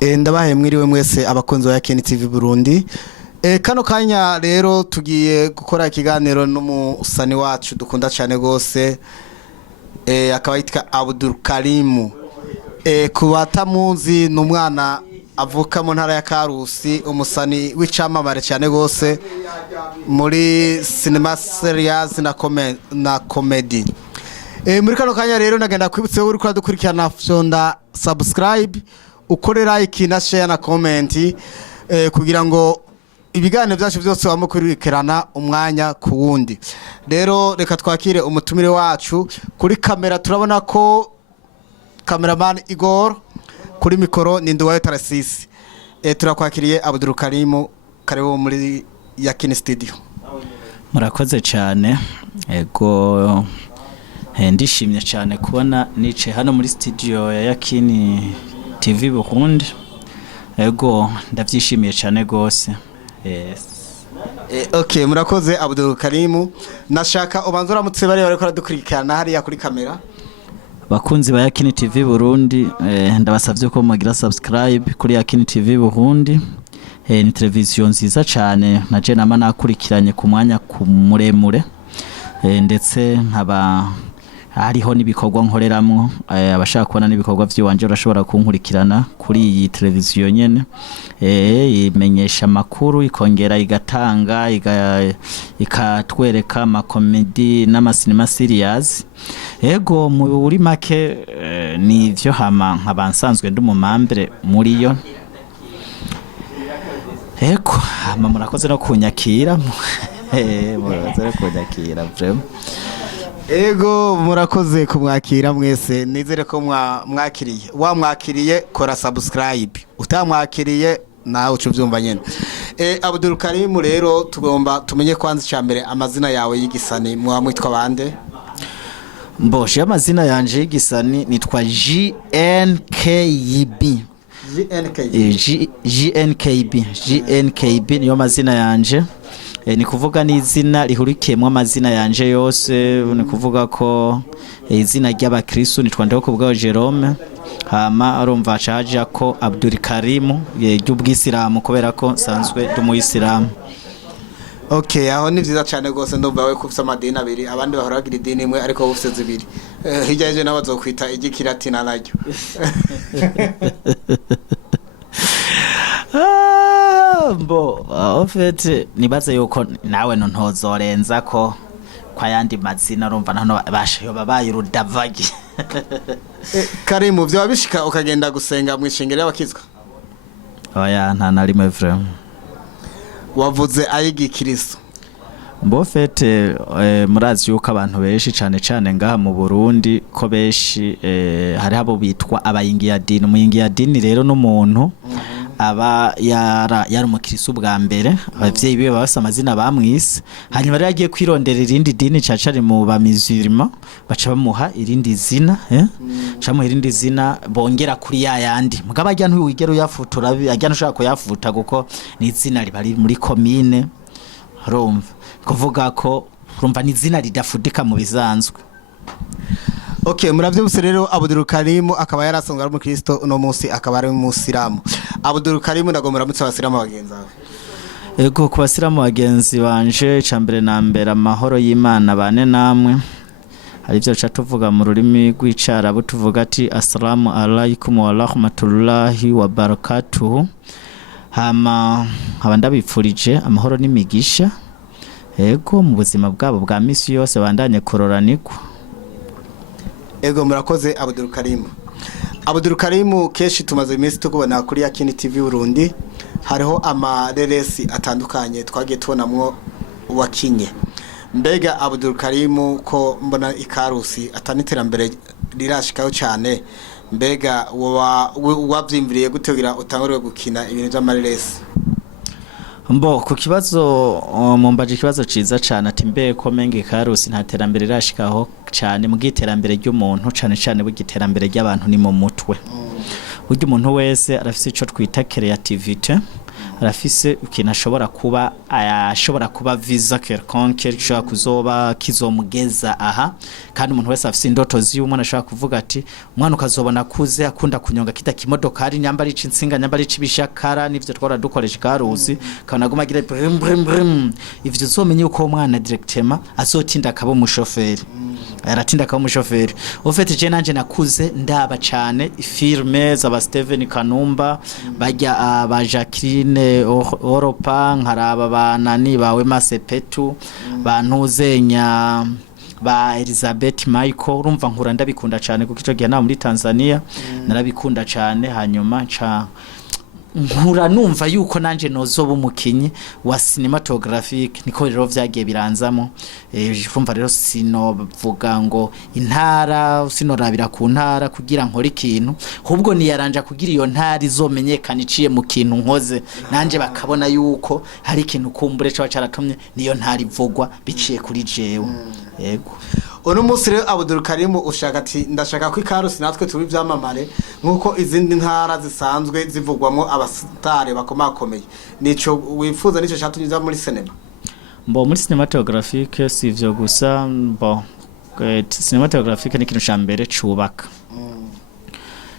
Ndabahe mwiriwe mwese abakunzi ba Yakini TV Burundi. Kano kanya rero tugiye gukora ikiganiro n'umusani wacu dukunda cyane gose akaba yitwa Karimu. Kubatamuzi n'umwana avuka mu ntara ya Karusi, umusani w'icamamare cyane gose muri cinema series na comedy. Muri kano kanya rero nagenda kwibutse uri kwa dukurikirana fyonda subscribe, ukore like na share na comment kugira ngo ibiganiro byacu byose bamukurikirana umwanya ku wundi. Rero reka twakire umutumire wacu kuri kamera, turabona ko cameraman Igor, kuri mikoro ni Nduwayo Tarasisi. Turakwakiriye Karimu, karibu muri Yakini studio. Murakoze cyane, ego ndishimye cyane kubona nice hano muri studio ya Yakini TV Burundi. Ego ndavyishimiye cyane gose. Yes. Okay, murakoze Karimu. Nashaka ubanza uramutse bari bariko radukurikirana hariya kuri kamera. Bakunzi ba Yakini TV Burundi, ndabasavye ko mugira subscribe kuri Yakini TV Burundi. Ni televiziyo nziza cyane naje nama nakurikiranye ku mwanya muremure, ndetse nkaba hariho nibikorwa nkoreramwo. Abashaka kubona nibikorwa by'iwanje urashobora kunkurikirana kuri iyi televiziyo nyene. Imenyesha makuru, ikongera igatanga ikatwereka ama comedy n'ama cinema series. Ego muri make nivyo nkaba nsanzwe ndumumambere muri yo. Eko murakoze no kunyakira. Murakoze kunyakira vraiment. Ego murakoze kumwakira mwese, nizere ko mwakiriye. Mwakiriye kora subscribe, utamwakiriye nawe ucuvyumva nyene. Karimu rero tugomba tumenye kwanza cyambere amazina yawe y'igisani mwitwa bande? Mboshe amazina yanje y'igisani nitwa GNKB. GNKB niyo mazina yanje. Ni kuvuga ni izina rihurikiyemo amazina yanje yose. Ni kuvuga ko izina ry'abakristo nitwa kubwoko Jerome, hama arumva caje ko Karimu y'ubwisilamu kubera ko nsanzwe ndumuyisilamu. Okay, aho ni vyiza cyane gose, ndumva we kufisa amadini abiri, abandi bahoragira idini imwe ariko bufise zibiri. Hirya yeje nabazokwita igikiratina naryo. Mbo ofete nibaze yuko nawe ntozorenza ko kwa yandi mazina urumva nano bashe babaye urudavagi. Karimu byo babishika ukagenda gusenga mu ishengero y'abakizwa? Oya nta na rimwe vraiment. Wavuze ayigikristo? Mbo fete murazi yuko abantu beshi cyane ngaha mu Burundi ko beshi hari abo bitwa abayingiyadini. Umuyingiyadini rero n'umuntu aba yari umukristo bwa mbere, abavyeyi biwe babasa amazina bamwise, hanyuma rero yagiye kwirondera irindi dini cacari mu bamizirima, baca bamuha irindi zina, camuha irindi zina bongera kuri yayandi. Mugaba ajya ntuwigera uyafutura, ajya ntushaka kuyafuta kuko ni izina ribari muri commune. Urumva kuvuga ko urumva ni izina ridafudika mu bisanzwe. Okay, muravyumvise rero Karimu akaba yarasonga ari umukristo, uno munsi akaba ari umusilamu. Karimu ndagomera mutse abasilamu bagenzi bawe. Ego ku basilamu bagenzi banje, cambere na mbere amahoro y'Imana bane namwe. Hari byo cha tuvuga mu rurimi rw'Icarabu tuvuga ati assalamu alaikum wa rahmatullahi wa barakatuh. Hama abandabipfurije amahoro n'imigisha. Ego mu buzima bwabo bwa misi yose bandanye kororaniko. Ego murakoze Karimu. Karimu keshi tumaze iminsi tugubona kuri Yakini TV Burundi, hariho ama reresi atandukanye twagiye tubonamwo wakinye. Mbega Karimu ko mbona ikarusi ataniterambere rirashikaho cyane, mbega wavyimviriye gutegira utangore gukina ibintu by'amareresi? Mbo ku kibazo mumbaje kibazo ciza cyane ati mbe ko menge karusi nta terambere rashikaho cyane mu giterambere ry'umuntu, cyane bugiterambere ry'abantu ni mu mutwe. Buryo umuntu wese arafise ico twita creativity, arafise ikintu ashobora kuba visa quelconque gishobora kuzoba kizomugeza aha, kandi umuntu wese afise indoto z'umwana ashobora kuvuga ati umwana ukazobona kuze akunda kunyonga kita kimodoka ari nyambari c'insinga nyambari c'ibishakara n'ivyo twara dukoresha karuzi kanaguma gira brim brim brim, ivyo uzomenye uko umwana directement azotinda akaba umushoferi, aratinda akaba umushoferi. Ufite je nanje nakuze ndaba cyane filme z'aba Steven Kanumba bajya aba Jacqueline Europa, nkaraba banani bawe Masepetu bantuzenya ba Elizabeth Michael, urumva nkura ndabikunda cyane kuko ico gihe na muri Tanzania narabikunda cyane. Hanyuma nca nkura numva yuko nanje nozoba umukinyi wa cinematographique, niko rero vyagiye biranzamo. Urumva rero sinovuga ngo intara sinorabira ku ntara kugira nkora ikintu, ahubwo niyaranja kugira iyo ntara izomenyekana iciye mu kintu nkoze, nanje bakabona yuko hari ikintu kumbure cyo cyaratumye niyo ntara ivugwa biciye kuri jewe. Yego, uno munsi rero Abdul Karimu ushaka ati ndashaka ko ikarusi natwe turi byamamare nkuko izindi ntara zisanzwe zivugwamo abastare bakomakomeye, nico wifuza nico cyatunyuza muri cinema? Mbo muri cinematographique sivyo gusa, mbo cinematographique ni kintu cyambere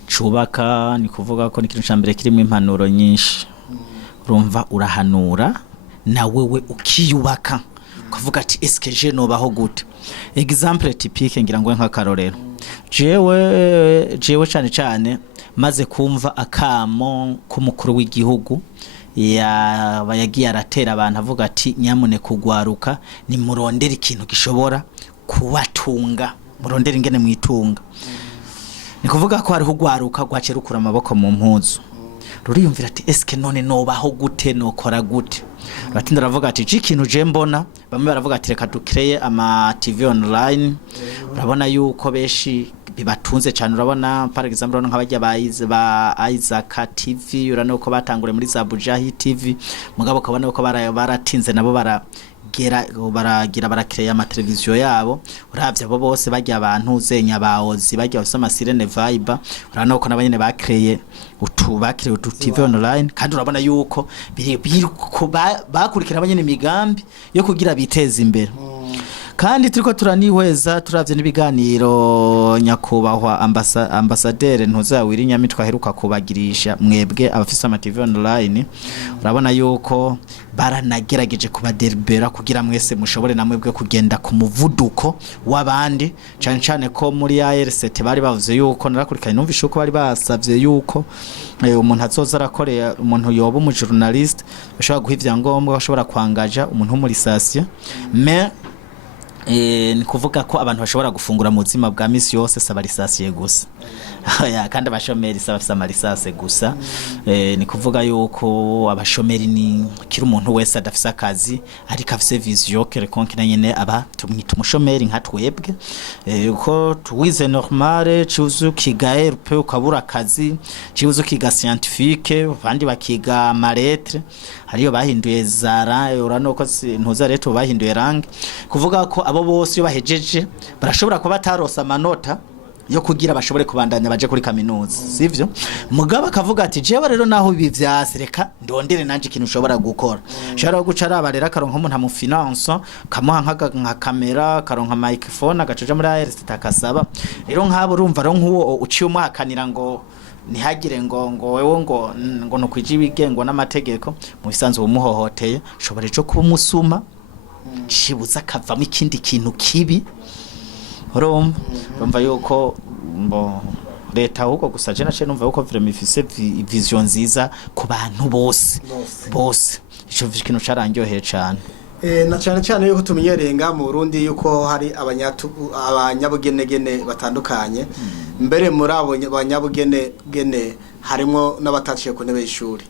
cubaka ni kuvuga ko ni kintu cyambere kirimo impanuro nyinshi. Urumva urahanura na wewe ukiyubaka kuvuga ati eske je nobaho gute. Exemple typique ngira ngo nk'akarorero, jewe cyane maze kumva akamo k'umukuru w'igihugu yagiye aratera abantu avuga ati nyamune kugwaruka ni murondera ikintu gishobora kubatunga, murondera ingene mwitunga. Ni kuvuga ko hariho ugwaruka gwace rukura amaboko mu mpuzu, ruriyumvira ati eske none nobaho gute, nokora gute. Batinda ravuga ati ikintu je mbona, bamwe baravuga ati reka dukreye ama TV online. Urabona yuko beshi bibatunze cyane, urabona par exemple nk'abajya ba Isaac TV, urano ko batangure muri za Bujahi TV, mugabo kabone ko baratinze nabo baragira barakreya ama televiziyo yabo. Uravye abo bose bajya abantu zenya baozi bajya usama sirene vibe, urano ko nabanyene bakreye bakire utu TV online, kandi urabona yuko bakurikira abanyene migambi yo kugira biteze imbere. Kandi turiko turanihweza turavye nibiganiro nyakubahwa ambassadeur Ntuzawiri Nyamitwa heruka kubagirisha mwebwe abafise ama TV online. Urabona yuko baranagerageje kubadelibera kugira mwese mushobore namwebwe kugenda ku muvuduko w'abandi, cyane ko muri ARCT bari bavuze yuko narakurikanye numvishe uko bari basavye yuko umuntu azoza arakorera umuntu yoba umu journalist bashobora guhivya ngombwa bashobora kwangaja umuntu muri station mais ni kuvuga ko abantu bashobora gufungura mu buzima bwa misi yose sabarisasiye gusa. Kandi abashomeri sabafisa marisase gusa. Ni kuvuga yuko abashomeri ni kiri umuntu wese adafisa akazi ariko afise vision quelconque na nyene aba tumwita umushomeri nka twebwe. Uko tuwize normale cyuzu kigae rupe ukabura akazi, cyuzu kiga scientifique bandi bakiga maretre, hariyo bahinduye zara urano ko ntuza reto bahinduye range. Kuvuga ko abo bose yo bahejeje barashobora kuba batarosa amanota yo kugira bashobore kubandanya baje kuri kaminuza, sivyo? Mugabo akavuga ati jewe rero naho ibi vyasireka ndondere nanje ikintu ushobora gukora. Shara gucara abarera karonka umuntu amu finance kamuha nka kamera karonka microfone agacaje muri reresi takasaba. Rero nk'abo urumva ro nk'uwo uciye umwakanira ngo nihagire ngo wewe ngo no kwijibigengwa n'amategeko mu isanzwe umuhohoteye shobora cyo kuba umusuma shibuza kavamo ikindi kintu kibi. Urumva yuko mbo leta huko gusa je nace numva yuko vraiment ifise vision nziza ku bantu bose ico kintu carangyoheye cyane. Na cyane yuko tumenyerenga mu Burundi yuko hari abanyabugenegene batandukanye, mbere muri abo abanyabugenegene harimo n'abataciye ku ntebe y'ishuri.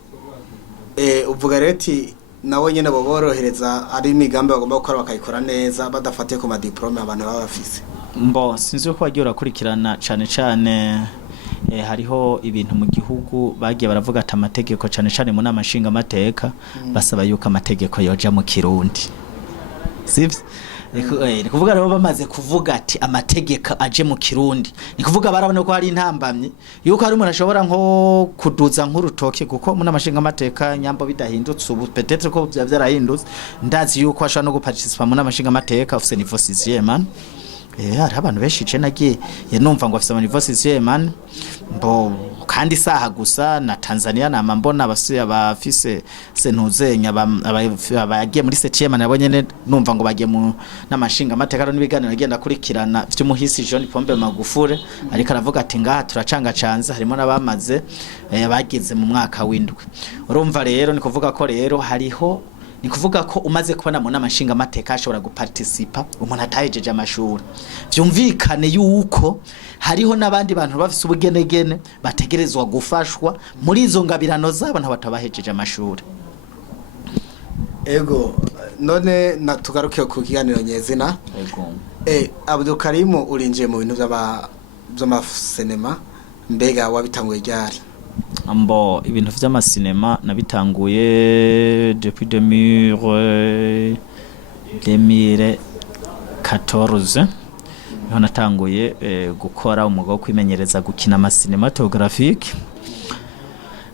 Uvuga reti nawe nyene boborohereza ari imigambi bagomba gukora bakayikora neza badafatiye ku madiplome abantu baba bafise. Mbo sinzi ko bagiye urakurikirana cyane hariho ibintu mu gihugu bagiye baravuga ati amategeko cyane mu namashinga amateka basaba yuko amategeko yoja mu Kirundi, sivyo? ni kuvuga rero bamaze kuvuga ati amategeko aje mu Kirundi ni kuvuga barabona ko hari intambamye yuko hari umuntu ashobora nko kuduza nk'urutoke kuko muri amashinga amateka nyambo bidahindutse ubu peut-être ko byarahindutse ndazi yuko ashobora no guparticipa muri amashinga amateka ofise niveau 6e man hari abantu benshi je nagiye numva ngo afise niveau 6e man mbo kandi saha gusa na Tanzania nama mbona abasuye abafise sentuzenya abagiye muri 7e man nabonyene numva ngo bagiye mu namashinga amateka n'ibiganiro agenda kurikirana vy'umuhisi John Pombe Magufure ariko aravuga ati ngaha turacanga canze harimo nabamaze bageze mu mwaka w'indwi urumva rero ni kuvuga ko rero hariho ni kuvuga ko umaze kubona mu namashinga amateka ashobora guparticipa umuntu atahejeje amashuri vyumvikane yuko hariho nabandi bantu bafise ubugenegene bategerezwa gufashwa muri izo ngabirano zabo ntabatabahejeje amashuri ego none natugaruke ku kiganiro nyezina ego Karimu urinjiye mu bintu by'amasinema mbega wabitanguye ryari ambo ibintu vy'amasinema nabitanguye depuis 2014 niho natanguye gukora umwuga wo kwimenyereza gukina amacinematographique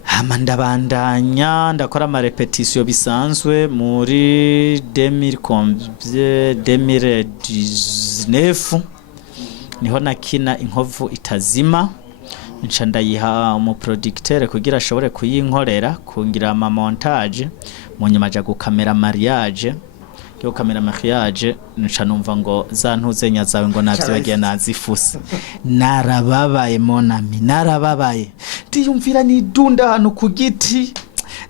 hama ndabandanya ndakora ama repetition bisanzwe muri 2019 niho nakina inkovu itazima nca ndayiha umuproducteur kugira ashobore kuyinkorera kungira ama montage mu nyuma aja gukamera mariage yo kamera mariage nca numva ngo zantuzenya zawe ngo navyo bagiye nazifuse narababaye monami narababaye ndiyumvira nidunda hano ku giti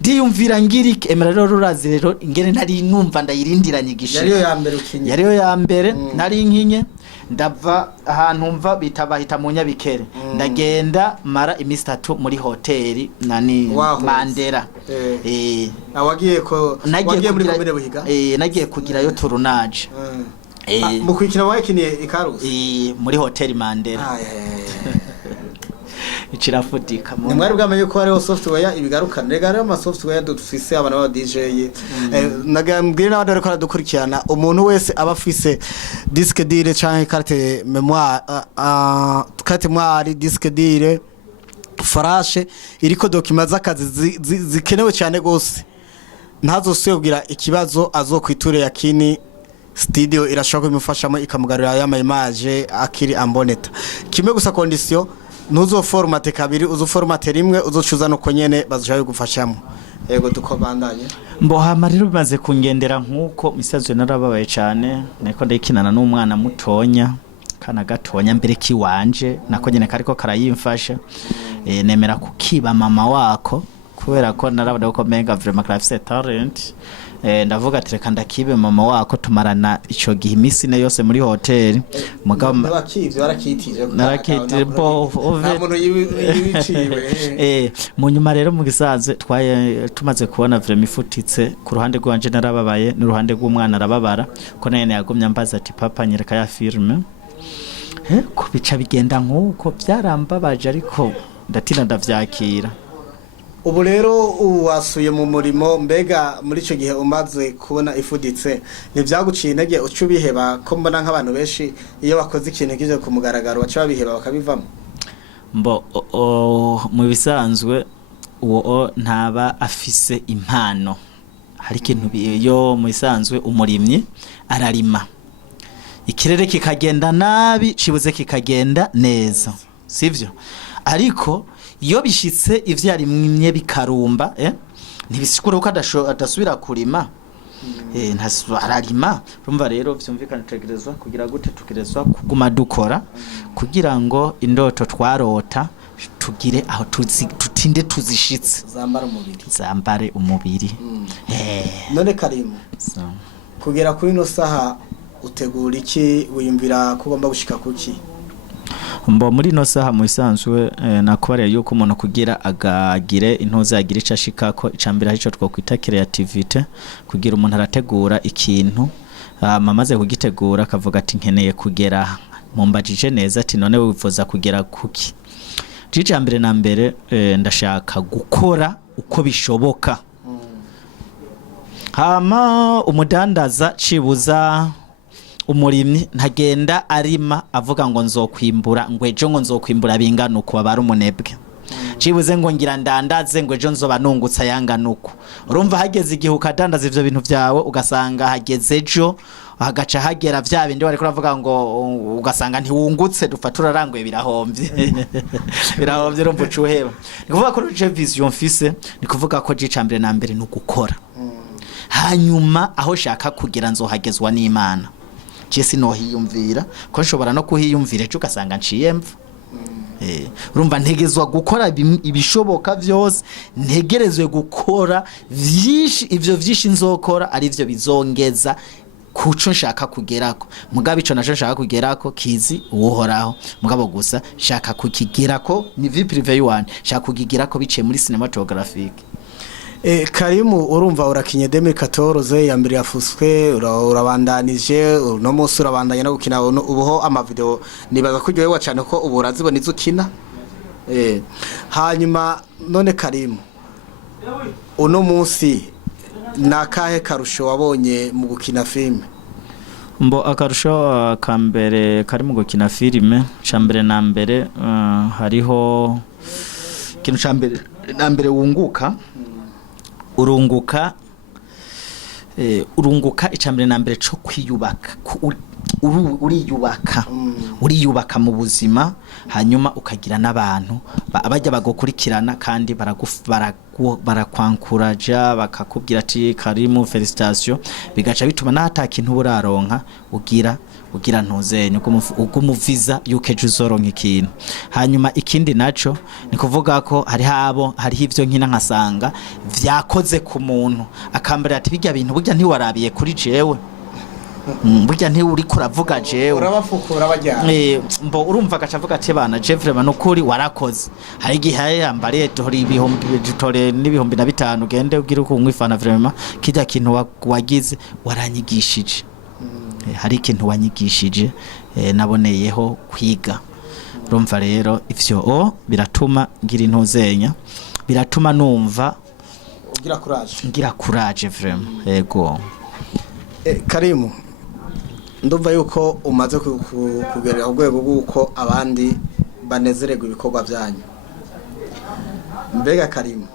ndiyumvira ngirike emera rero rurazi rero ingene nari numva ndayirindiranye gishe yariyo ya mbere nari nkinye ndava ahantu mva bitabahita mu Nyabikere ndagenda mara imisi 3 muri hoteli nani Mandera awagiye ko wagiye muri komine Buhiga nagiye kugira yo turunaje mu kwikina wakiniye ikarusi muri hoteli Mandera ichirafudika mu mwari bwamenye ko hariho software ibigarukana rega rero ama software dufise abana ba DJ nagambwira n'abandi bariko baradukurikirana umuntu wese aba afise disque dire canke carte mémoire carte mémoire disque dire flash iriko document z'akazi zikenewe cyane gose ntazosubira ikibazo azokwiture Yakini studio irashobora kumufashamo ikamugarura ya image akiri amboneta kimwe gusa condition nuzo formate kabiri uzo formate rimwe uzocuza nuko nyene bazoshaye gufashamo yego tukobandanye mbo hama rero bimaze kungendera nkuko misazwe narababaye cyane niko ndayikinana n'umwana mutonya kana gatonya mbere kiwanje nako nyene kariko karayimfasha nemera kukiba mama wako kubera ko narabona ko menga vraiment grave talent ndavuga ati reka ndakibe mama wako tumarana ico gihe imisi ne yose muri hoteli mugabo bakivye barakitije narakitije bo umuntu yibiciwe mu nyuma rero mu gisanzwe twaye tumaze kubona vraiment ifuditse ku ruhande rwanje narababaye n'uruhande rw'umwana arababara ko nene yagumya mbaza ati papa nyereka ya filme ko bica bigenda nkuko byarambabaje ariko ndatina ndavyakira ubu rero wasuye mu murimo mbega muri ico gihe umaze kubona ifuditse nivyaguciye intege ucubiheba ko mbona nk'abantu benshi iyo bakoze ikintu kije ku mugaragaro baca babiheba bakabivamo mbo mu bisanzwe uwo ntaba afise impano hari ikintu yo mu bisanzwe umurimyi ararima ikirere kikagenda nabi cibuze kikagenda neza sivyo ariko iyo bishitse ivyarimye bikarumba ntibisikura uko adasubira kurima ntasararima rumva rero vyumvikana tegerezwa kugira gute tugerezwa kuguma dukora kugira ngo indoto twarota tugire aho tutinde tuzishitse zambare umubiri none Karimu kugera kuri no saha utegura iki wiyumvira kugomba gushika kuki mbo muri no saha mu isanzwe nakubareye yuko umuntu kugira agagire intoza yagira icashikako icambira hico twokwita creativity kugira umuntu arategura ikintu mamaze kugitegura akavuga ati nkeneye kugera mumbajije neza ati none wifuza kugera kuki cijambere na mbere ndashaka gukora uko bishoboka hama umudandaza cibuza umurimyi ntagenda arima avuga ngo nzokwimbura ngo ejo ngo nzokwimbura bingana uko babara umunebwe cibuze ngo ngira ndandaze ngo ejo nzoba nungutsa yangana uko urumva hageze igihe ukadandaza ivyo bintu vyawe ugasanga hageze ejo hagaca hagera vya bindi wari kuravuga ngo ugasanga ntiwungutse dufata uraranguye birahombye birahombye urumva ucuheba ni kuvuga ko je vision fise ni kuvuga ko je cambere na mbere nugukora hanyuma aho shaka kugira nzohagezwa n'Imana je sinohiyumvira ko nshobora no kuhiyumvira ejo ugasanga nciyemva urumva ntegezwa gukora ibishoboka byose ntegerezwe gukora vyinshi ivyo vyinshi nzokora ari byo bizongeza kuco nshaka kugerako mugabo ico naco nshaka kugerako kizi uhoraho mugabo gusa shaka kukigerako ni vie privée yuane shaka kukigerako biciye muri cinematographique. Karimu urumva urakinye 2014 ya mbere yafuswe urabandanije no munsi urabandanya no gukina ubuho ama video nibaza ko ryohewa cyane ko ubu urazibona izukina hanyuma none Karimu uno munsi nakahe karusho wabonye mu gukina filme? Mbo akarusho kambere kari mu gukina filme cambere na mbere hariho kintu cambere na mbere wunguka urunguka icambere na mbere cyo kwiyubaka uriyubaka mu buzima hanyuma ukagira n'abantu abajya bagukurikirana kandi barakwankuraja bakakubwira ati Karimu felicitation bigaca bituma nata kintu buraronka ugira ntuzenye ugumuviza yukeje uzoronka ikintu hanyuma ikindi naco ni kuvuga ko hariho ivyo nkina nkasanga vyakoze ku muntu akambere ati bijya bintu burya ntiwarabiye kuri jewe burya ntiuri kuravuga jewe urabafukura bajyana mbo urumva gacavuga ati bana je vraiment nukuri warakoze hari gihe yambariye tori ibihumbi bitore n'ibihumbi na 5 ugende ugira uko umwifana vraiment kijya kintu wagize waranyigishije hari ikintu wanyigishije naboneyeho kwiga urumva rero ivyo biratuma ngira intuzenya biratuma numva ngira courage vraiment yego. Karimu ndumva yuko umaze kugerera urwego rw'uko abandi banezererwa ibikorwa byanyu mbega Karimu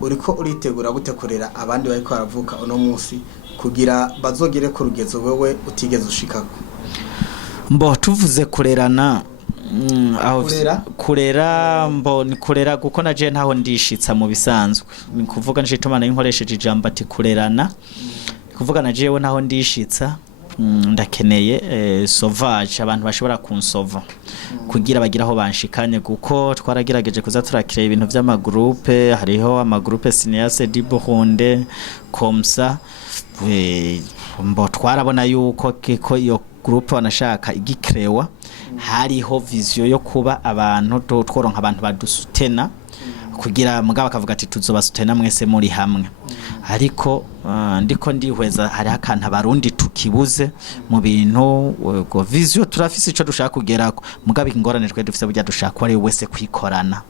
uriko uritegura gute kurera abandi bariko baravuka uno munsi kugira bazogere ku rugezo wewe utigeze ushikako? Mbo tuvuze kurerana aho kurera mbo ni kurera guko naje ntaho ndishitsa mu bisanzwe ni kuvuga nje tumana inkoresheje ijambo ati kurerana kuvuga naje we ntaho ndishitsa ndakeneye sauvage abantu bashobora kunsova kugira bagiraho banshikanye guko twaragerageje kuza turakira ibintu by'amagroupe hariho amagroupe cinéaste du Burundi comme ça mbo twarabona yuko ko iyo groupe wanashaka igikrewa hariho vision yo kuba abantu tworonka abantu badusutena kugira mugabo akavuga ati tuzobasutena mwese muri hamwe ariko ndiko ndihweza hari akantu abarundi tukibuze mu bintu go vision turafise ico dushaka kugerako mugabo ingorane twe dufise burya dushaka ari wese kwikorana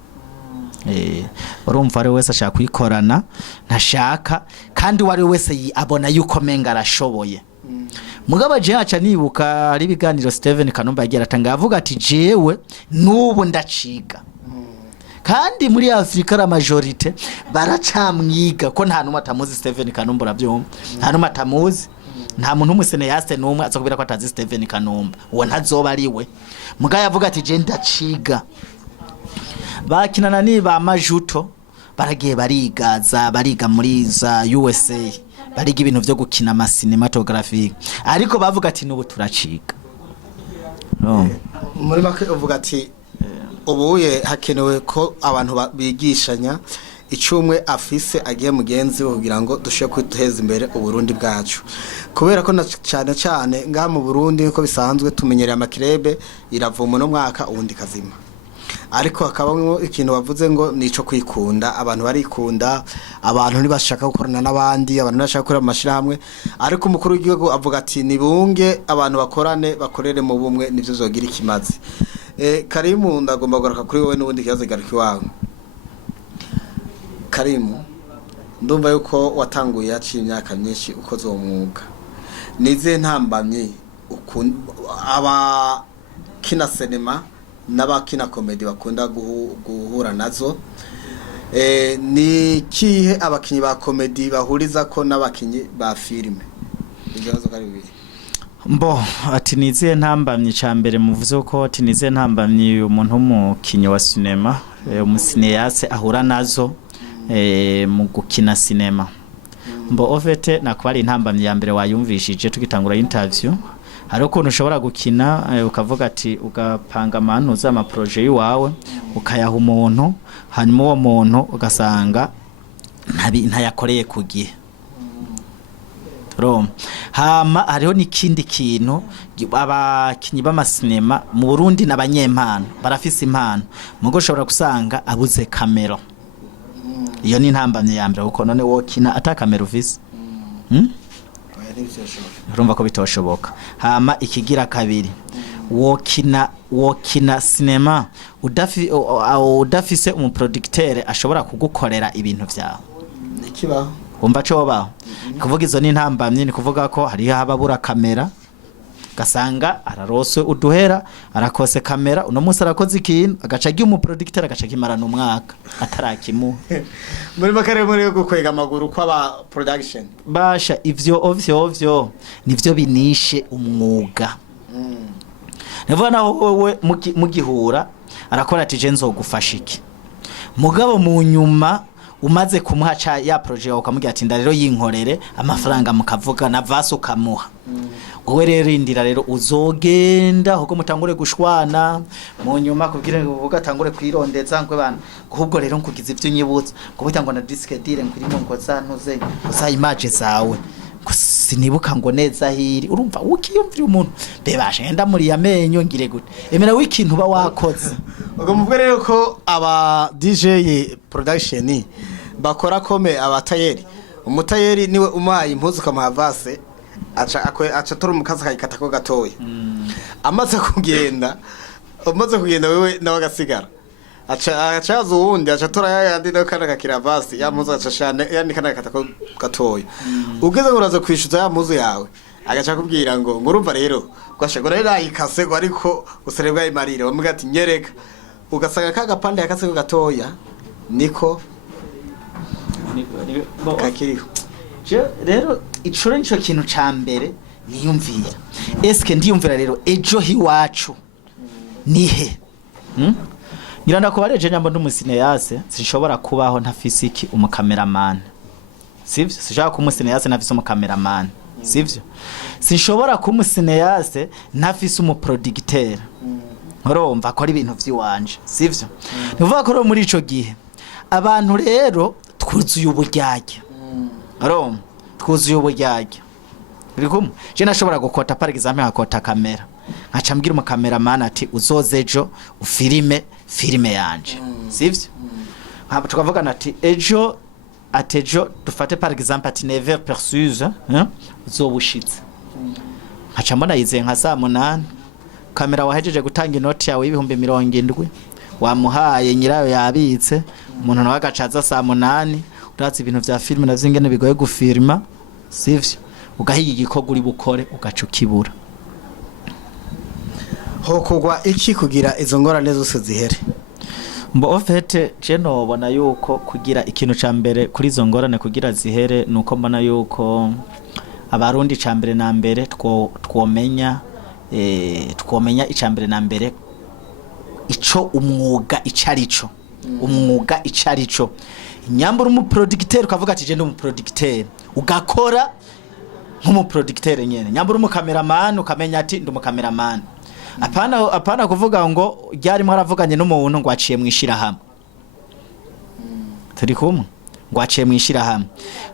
urumva ari wese ashaka kwikorana ntashaka kandi wari wese abona yuko menga arashoboye mugabo je aca nibuka ari biganiro Steven Kanumba yagira atanga avuga ati jewe nubu ndaciga kandi muri Afrika la majorite baracamwiga ko nta numwe atamuzi Steven Kanumba urabyumva nta numwe atamuzi nta muntu umuseneyaste numwe azakubira ko atazi Steven Kanumba uwo ntazoba ari we mugabo yavuga ati je ndaciga bakinana ni ba majuto baragiye bariga muri za USA bariga ibintu byo gukina ama cinematographique ariko bavuga ati nubu turaciga muri make uvuga ati ubuye hakenewe ko abantu bigishanya icumwe afise agiye mugenzi we kugira ngo dushe kwiteza imbere uburundi bwacu kubera ko cyane nga mu Burundi uko bisanzwe tumenyereye amakirebe iravuma no mwaka ubundi kazima ariko hakabamwe ikintu bavuze ngo nico kwikunda abantu barikunda abantu ntibashaka gukorana n'abandi abantu bashaka gukora amashira hamwe ariko umukuru w'igihugu avuga ati nibunge abantu bakorane bakorere mu bumwe nivyo zogira ikimazi. Karimu ndagomba gugaruka kuri wowe n'ubundi kibazo garuka iwawe. Karimu ndumva yuko watanguye yaciye imyaka myinshi ukoze uwo mwuga nize ntambamye abakina sinema n'abakina komedi bakunda guhura nazo ni kihe abakinyi ba komedi bahuriza ko n'abakinyi ba filime ibibazo kari bibiri mbo ati nize ntambamye cyambere muvuze ko ati nize ntambamye umuntu w'umukinyi wa sinema umusineyase ahura nazo mu gukina sinema mbo ofete nakwari intambamye ya mbere wayumvishije tugitangura interview hari ukuntu ushobora gukina ukavuga ati ugapanga amanu z'ama projet yawe ukayaha umuntu hanyuma uwo muntu ugasanga ntayakoreye ku gihe hama hariho n'ikindi kintu abakinyi b'amasinema mu Burundi n'abanyempano barafise impano mugo ushobora gusanga abuze kamera iyo ni intambamye ya mbere kuko none wokina atakamera ufise urumva ko bitoshoboka hama ikigira kabiri wokina sinema udafise umuproducteur ashobora kugukorera ibintu vyawe nikibaho umva cyo baho kuvuga izo ni intambamye ni kuvuga ko hari hababura kamera gasanga ararose uduhera arakose kamera uno munsi arakoze ikintu agaca giye umuproducteur agaca kimarana umwaka atarakimu muri makare muri gukwega amaguru kw'aba production basha ivyo ovyo nivyo binishe umwuga nevuga naho wowe mugihura arakora ati je nzogufasha iki mugabo mu nyuma umaze kumuhaca ya projet ukamubwira ati ndarero yinkorere amafaranga mukavuga na vaso kamuha wowe rero indira rero uzogenda huko mutangure gushwana mu nyuma kugira ngo ugatangure kwirondeza nkwe bana ahubwo rero nkugize ivyo nyibutsa kubita ngo na disque dire nkurimo ngo zantuze za image zawe sinibuka ngo neza hiri urumva ukiyumvira umuntu bebashe enda muri yamenyo ngire gute emera w'ikintu ba wakoze ubwo mubwo rero ko aba DJ production bakora kome abatayeri umutayeri niwe umaye impuzu kamahavase aca tora umukazi kayikata ko gatoya amaze kugenda wewe nawe agasigara aca zuwundi aca tora yandi nawe kana kakiravasi ya muzu aca shane yandi kana kata ko gatoya ugeze uraza kwishuza ya muzu yawe agaca kubwira ngo urumva rero gwashagora rero ayikase ngo ariko userebwa imarire bamuga ati nyereka ugasanga kagapande yakase ko gatoya niko kakiriho rero icuro nico kintu ca mbere niyumvira eske ndiyumvira rero ejo hiwacu nihe ngira ko bareje nyamba ndumusineyase sinshobora kubaho ntafise iki umukameraman sivyo sishaka kumusineyase ntafise umukameraman sivyo sinshobora kumusineyase ntafise umuproducteur urumva ko ari ibintu vyiwanje sivyo nivuga ko muri ico gihe abantu rero twuzuye uburyarya urumva twuzuye uburyarya birikumwe je nashobora gukota par exemple akota kamera nkaca mbwira umukameraman ati uzozejo ufilime yanje sivyo haba tukavugana ati ejo atejo dufate par exemple ati never perçuse uzobushitse nkaca mbona yize nka saa 8 kamera wahejeje gutanga inoti yawe y'ibihumbi 70 wamuhaye nyirayo yabitse umuntu nawe agacaza saa 8 uratse ibintu vya filime navyo bigoye gufirma sivyo ugahiga igikogo uri bukore ugaca ukibura hokugwa iki kugira izo ngorane zose zihere mbo ofete je nobona yuko kugira ikintu ca mbere kuri izo ngorane kugira zihere nuko mbona yuko abarundi ca mbere na mbere twomenya icambere na mbere ico umwuga icarico umwuga icarico nyambura umuproducteur ukavuga ati je ndi umuproducteur ugakora nk'umuproducteur nyene nyambura umukameraman ukamenya ati ndi umukameraman apana kuvuga ngo ryari mwaravuganye n'umuntu ngo aciye mwishira hamwe turi kumwe ngo aciye mwishira hamwe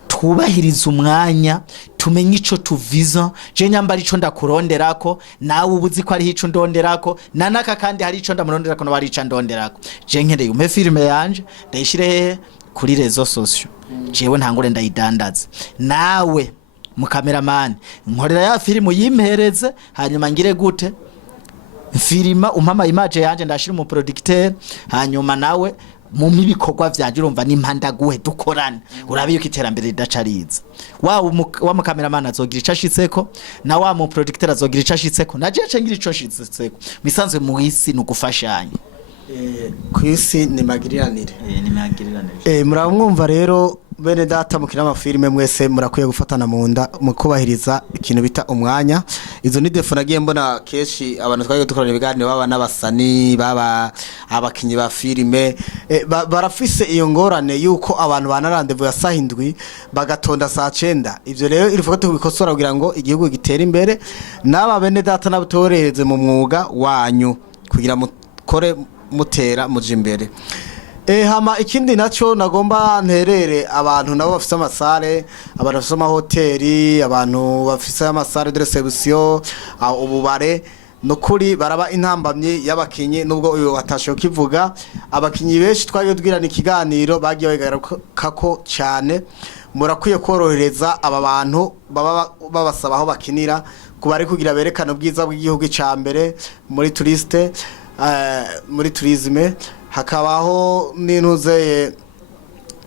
twubahiriza umwanya tumenye ico tuviza je nyambara ico ndakuronderako nawe ubuzi ko ari ico ndonderako nanaka kandi hari ico ndamuronderako no bari ico ndonderako je nkeneye umpe filime yanje ndayishire hehe kuri rezo social jewe ntangure ndayidandaza nawe mukameraman nkorera ya filime yimpereze hanyuma ngire gute filima umpama image yanje ndashira umuproducteur hanyuma nawe mu mibikorwa vyaje urumva n'impanda guhe dukorana urabe yuko iterambere ridacariza wa mukameramana azogira icashitseko na wa mu producteur azogira icashitseko na jeje ngira ico shitseko misanzwe mu isi nugufashanya kwisi ni magiriranire ni magiriranire muramwumva rero bene data mukina amafilime mwese murakwiye gufatana mu nda mukubahiriza ikintu bita umwanya izo ni defo nagiye mbona keshi abantu twagiye dukorana ibiganiro baba n'abasani baba abakinyi ba filime barafise iyo ngorane yuko abantu bana rendezvous ya sahindwi bagatonda saa 9 ivyo rero irifuka tubikosora kugira ngo igihugu gitere imbere n'aba bene data n'abutoreheze mu mwuga wanyu kugira mukore mutera muje imbere hama ikindi naco nagomba nterere abantu nabo bafise amasare abantu bafise amahoteli abantu bafise amasare de reception ububare nukuri baraba intambamye y'abakinyi nubwo uyu watashe kivuga abakinyi benshi twagiye twirana ikiganiro bagiye bagarukako cyane murakwiye korohereza aba bantu baba babasaba aho bakinira kubari kugira berekana ubwiza bw'igihugu cyambere muri touriste muri tourisme hakabaho n'intuze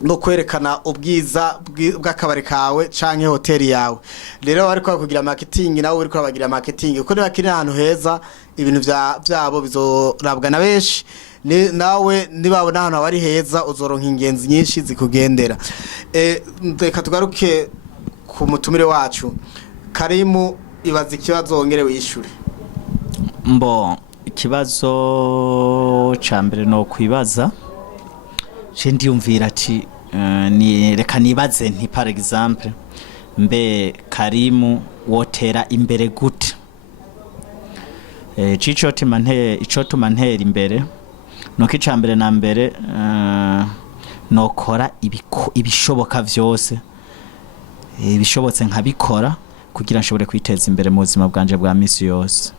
no kwerekana ubwiza bw'akabari kawe canke hoteli yawe rero bari kwa kugira marketing nawe uri kwabagira marketing uko ni bakiri ahantu heza ibintu byabo bizorabwa na benshi nawe nibabona ahantu bari heza uzoronka ingenzi nyinshi zikugendera reka tugaruke ku mutumire wacu Karimu ibaza ikibazo wongere wishure mbo ikibazo cambere no kwibaza je ndiyumvira ati ni reka nibaze nti par exemple mbe Karimu wotera imbere gute cico tumantera imbere nuko icambere na mbere nokora ibishoboka vyose ibishobotse nkabikora kugira nshobore kwiteza imbere mu buzima bwanje bwa misi yose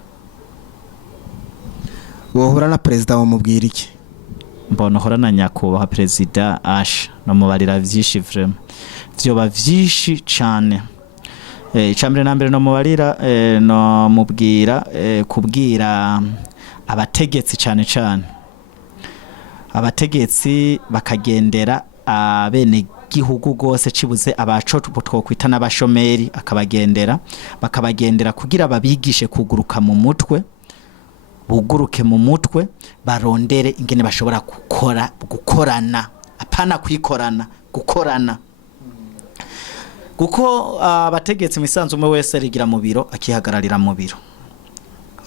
wohura na president wamubwira iki mbona hora na nyakubahwa president asha no mubarira vyinshi vraiment vyoba vyinshi cane icambere na mbere no mubarira no mubwira kubwira abategetsi cane abategetsi bakagendera abene gihugu gose cibuze abaco twokwita n'abashomeri bakabagendera kugira babigishe kuguruka mu mutwe buguruke mu mutwe barondere ingene bashobora gukorana apana kwikorana gukorana kuko abategetsi misanzu umwe wese rigira mu biro akihagararira mu biro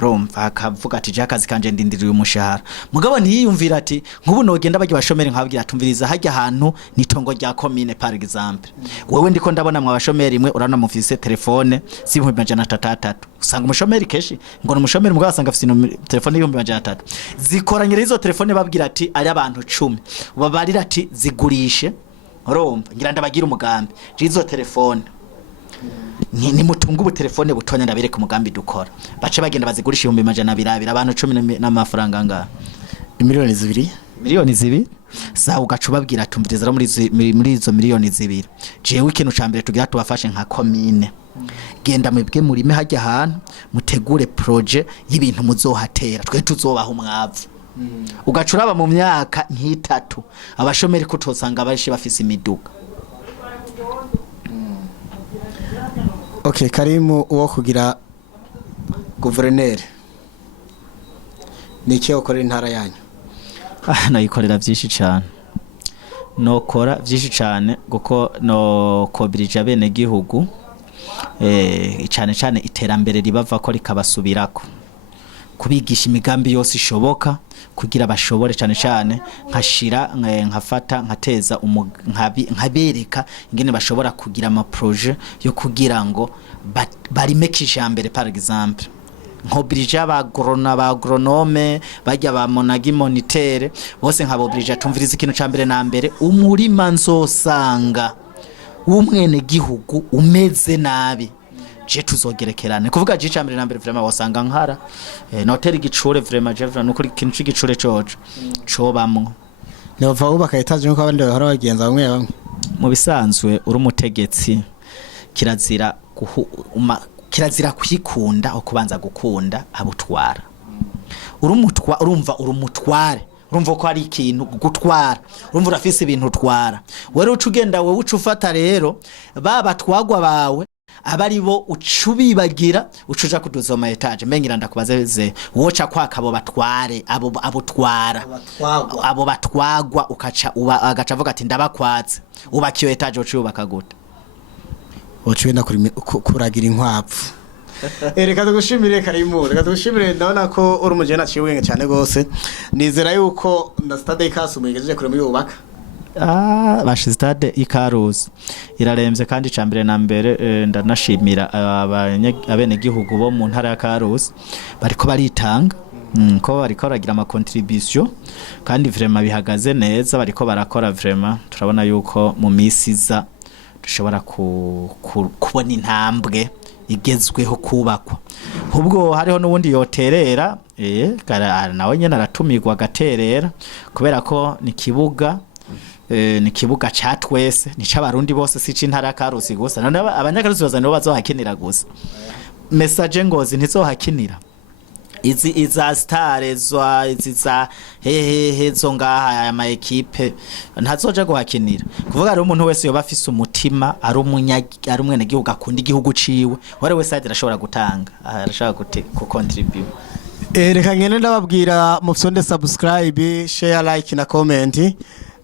rumva akavuga ati jakazi kanje ndindiriye umushahara mugabo ntiyiyumvira ati nkubu nogenda bagi bashomeri nkabwira atumviriza hajya ahantu nitongo rya commune par exemple wewe ndiko ndabona mwa bashomeri imwe urana mufise telefone 7333 usanga umushomeri keshi ngo umushomeri mugabo asanga afise telefone 7333 zikoranyira izo telefone babwira ati ari abantu 10 babarira ati zigurishe rumva ngira ndabagira umugambi izo telefone ni mutunga ubu telefone butonya ndabereka umugambi dukora bace bagenda bazigurisha 200 abantu 10 n'amafaranga ngana miliyoni 2 za ugacubabwira tumviriza muri izo miliyoni 2 jewe ikintu cambere tugira tubafashe nka commune genda mwebwe murime hajya ahantu mutegure projet y'ibintu muzohatera twe tuzobaha umwavu ugacuraba mu myaka nk'itatu abashomeri kutosanga bashi bafise imiduga. Okay, Karimu uwo kugira guverineri niki ukora intara yanyu? Nayikorera byinshi cyane nokora byinshi cyane guko no kobirija bene gihugu cyane iterambere ribava ko rikabasubirako kubigisha imigambi yose ishoboka kugira bashobore cyane nkashira nkafata nkateza nkabereka ingene bashobora kugira ama projet yo kugira ngo barimekisha mbere par exemple nkobirija ba agronome bajya ba monagi monitere bose nkabobirija tumviriza ikintu cyambere na mbere umurima nzosanga w'umwene gihugu umeze nabi je tuzogerekerane kuvuga je cyambere na mbere vraiment wasanga nkara noteri gicure vraiment je vraiment nukuri kintu c'igicure coco cobamwo nova ubaka etaje nko abandi bahora bagenza bamwe mu bisanzwe uri umutegetsi kirazira kwikunda okubanza gukunda abutwara urumva urumutware urumva ko ari ikintu gutwara urumva urafise ibintu utwara wewe uca ugenda wewe uca ufata rero baba twagwa bawe abari bo ucubibagira ucuja kuduza mu etage mengira ndakubaze woca kwaka abo batware abo twara abo batwagwa ukaca agaca avuga ati ndabakwatse ubakiyo etage ucubaka gute wenda kuragira inkwavu reka tugushimire Karimu reka tugushimire ndabona ko uri umujene aciye ubwenge cyane gose nizera yuko na stade ikasumu igejeje kure muri yubaka bashi stade ikaruzi iraremvye kandi cambere na mbere ndanashimira abene gihugu bo mu ntara ya Karuzi bariko baritanga ko bariko ragira ama contribution kandi vraiment bihagaze neza bariko barakora vraiment turabona yuko mu misiza dushobora kubona intambwe igezweho kubakwa ubwo hariho nubundi yoterera nawe nyene aratumirwa gaterera kubera ko ni kibuga cha twese ni c'abarundi bose si c'intara Karusi gusa none abanyakarusi bazana bazohakinira gusa message ngozi ntizohakinira iza stare zwa iza hezo ngaha ama equipe ntazoja guhakinira kuvuga ari umuntu wese yoba afise umutima ari umwene gihugu akunda igihugu ciwe wari wese arashobora gutanga arashaka ku contribute reka ngene ndababwira mufyonde subscribe share like na comment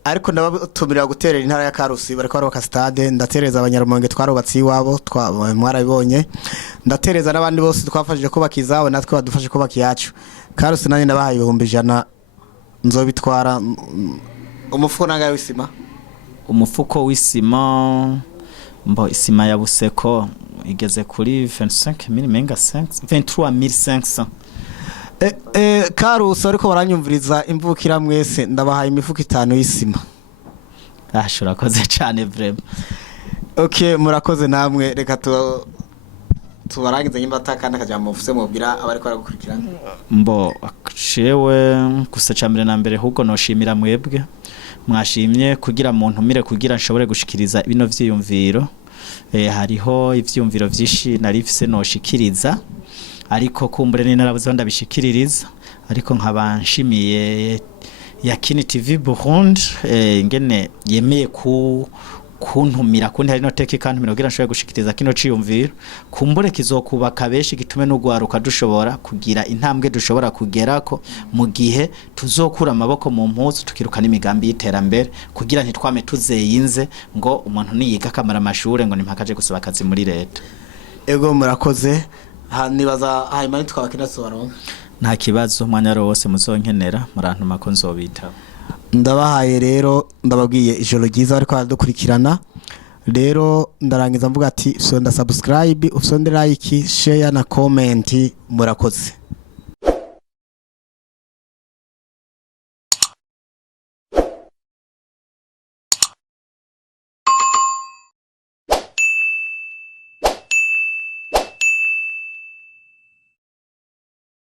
ariko ndabatumira guterera intara ya Karusi bariko barubaka stade ndatereza abanyarumonge twarubatse iwabo mwarabibonye ndatereza n'abandi bose twafashije kubaka izabo natwe badufashe kubaka yacu Karusi nanye ndabahaye 100 nzobitwara umufuko nangaye wisima umufuko wisima mbo isima ya Buseko igeze kuri 23500 Karusi ariko baranyumviriza imvukira mwese ndabahaye imifuko 5 y'isima ashura koze cyane vraiment okay murakoze namwe reka tubarangize nyimba takanda kaja mu fuse mubwira abari ko aragukurikirana mbo cewe gusa cambere na mbere huko noshimira mwebwe mwashimye kugira muntu mire kugira nshobore gushikiriza bino vyiyumviro hariho ivyumviro vyishi nari ifise noshikiriza ariko kumbure ni narabuze ndabishikiririza ariko nkabanshimiye Yakini TV Burundi ngene yemeye kuntumira kundi hari no teke kandi minogira nshobora gushikiriza kino ciyumviro kumbure kizokubaka beshi gitume n'ugwaruka dushobora kugira intambwe dushobora kugerako mu gihe tuzokura amaboko mu mpuzu tukirukana imigambi y'iterambere kugira ntitwame tuzeyinze ngo umuntu niyiga akamara amashure ngo nimpakaje gusaba akazi muri leta ego murakoze nibaza hayimani twabakina sobaronka nta kibazo mwanya rose muzonkenera murantuma ko nzobita ndabahaye rero ndababwiye ijoro ryiza ariko aradukurikirana rero ndarangiza mvuga ati sonda subscribe usonde like share na comment murakoze